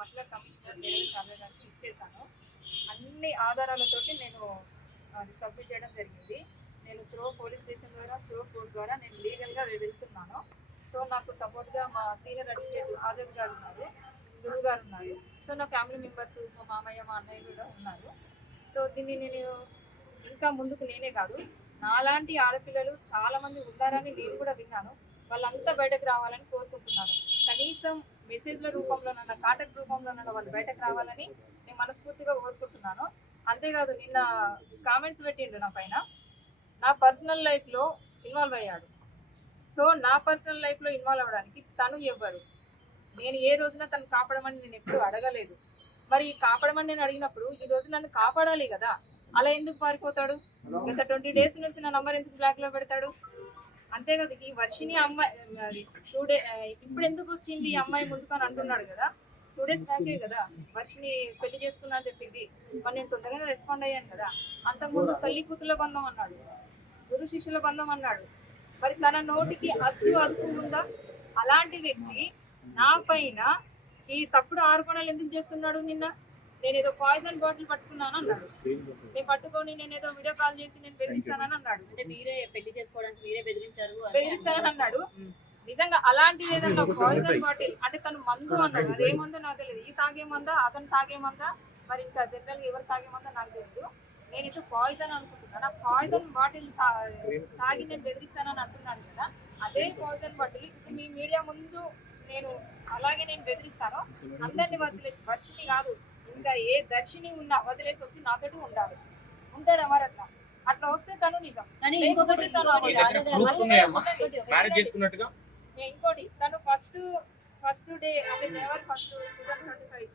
మహిళా కమిషనర్ శారద గారికి ఇచ్చేసాను. అన్ని ఆధారాలతోటి నేను అది సబ్మిట్ చేయడం జరిగింది. నేను త్రో పోలీస్ స్టేషన్ ద్వారా, త్రో కోర్ట్ ద్వారా నేను లీగల్గా వెళ్తున్నాను. సో నాకు సపోర్ట్గా మా సీనియర్ అడ్వకేట్ ఆజాద్ గారు ఉన్నారు, గురువు గారు ఉన్నారు. సో నా ఫ్యామిలీ మెంబర్స్, మా మామయ్య, మా అన్నయ్య కూడా ఉన్నారు. సో దీన్ని నేను ఇంకా ముందుకు నేనే కాదు, నాలాంటి ఆడపిల్లలు చాలామంది ఉన్నారని నేను కూడా విన్నాను. వాళ్ళంతా బయటకు రావాలని కోరుకుంటున్నాను. కనీసం మెసేజ్ల రూపంలోనన్నా, కాంటాక్ట్ రూపంలోనన్నా వాళ్ళు బయటకు రావాలని నేను మనస్ఫూర్తిగా కోరుకుంటున్నాను. అంతేకాదు, నిన్న కామెంట్స్ పెట్టిండు నా పైన, నా పర్సనల్ లైఫ్లో ఇన్వాల్వ్ అయ్యాడు. సో నా పర్సనల్ లైఫ్లో ఇన్వాల్వ్ అవ్వడానికి తను ఎవ్వరు? నేను ఏ రోజున తను కాపాడమని నేను ఎప్పుడు అడగలేదు. మరి కాపాడమని నేను అడిగినప్పుడు ఈ రోజు నన్ను కాపాడాలి కదా, అలా ఎందుకు పారిపోతాడు? గత 20 days నుంచి నా నంబర్ ఎందుకు బ్లాక్లో పెడతాడు? అంతే కదా, ఈ వర్షిని అమ్మాయి 2 days ఇప్పుడు ఎందుకు వచ్చింది ఈ అమ్మాయి ముందుకు అని అంటున్నాడు కదా. 2 days బ్యాకే కదా వర్షిని పెళ్లి చేసుకున్నా అని చెప్పింది. మరి నేను తొందరగా రెస్పాండ్ అయ్యాను కదా. అంతకుముందు తల్లి కూతుల బంధం అన్నాడు, గురు శిష్యుల బంధం అన్నాడు. మరి తన నోటికి అదుపు ఉందా? అలాంటి వ్యక్తి నా పైన ఈ తప్పుడు ఆరోపణలు ఎందుకు చేస్తున్నాడు? నిన్న నేనేదో పాయిజన్ బాటిల్ పట్టుకున్నాను అన్నాడు. నేను పట్టుకొని నేనేదో వీడియో కాల్ చేసి నేను బెదిరించానని అన్నాడు. అంటే మీరే పెళ్లి చేసుకోవడానికి మీరే బెదిరిస్తానని అన్నాడు. నిజంగా అలాంటిది ఏదన్నా పాయిజన్ బాటిల్ అంటే తను మందు అన్నాడు. అదే మందు నాకు తెలియదు. ఈ తాగే మందా, అతను తాగే మందా, మరి ఇంకా జనరల్ ఎవరు తాగే మందా నాకు తెలియదు. నేనైతే పాయిజన్ అనుకుంటున్నాను. ఆ పాయిజన్ బాటిల్ తాగి నేను బెదిరించానని అంటున్నాను కదా. అదే పాయిజన్ బాటిల్ ఇప్పుడు మీ మీడియా ముందు నేను అలాగే నేను బెదిరిస్తాను. అందరినీ వదిలేసి, వర్షిని కాదు ఇంకా ఏ దర్శిని ఉన్నా వదిలేసి వచ్చి నాతోటి ఉండాలి. ఉంటాడు ఎవరు అట్లా వస్తే తను నిజం. ఇంకోటి తను ఫస్ట్ డే అంటే January 1, 2025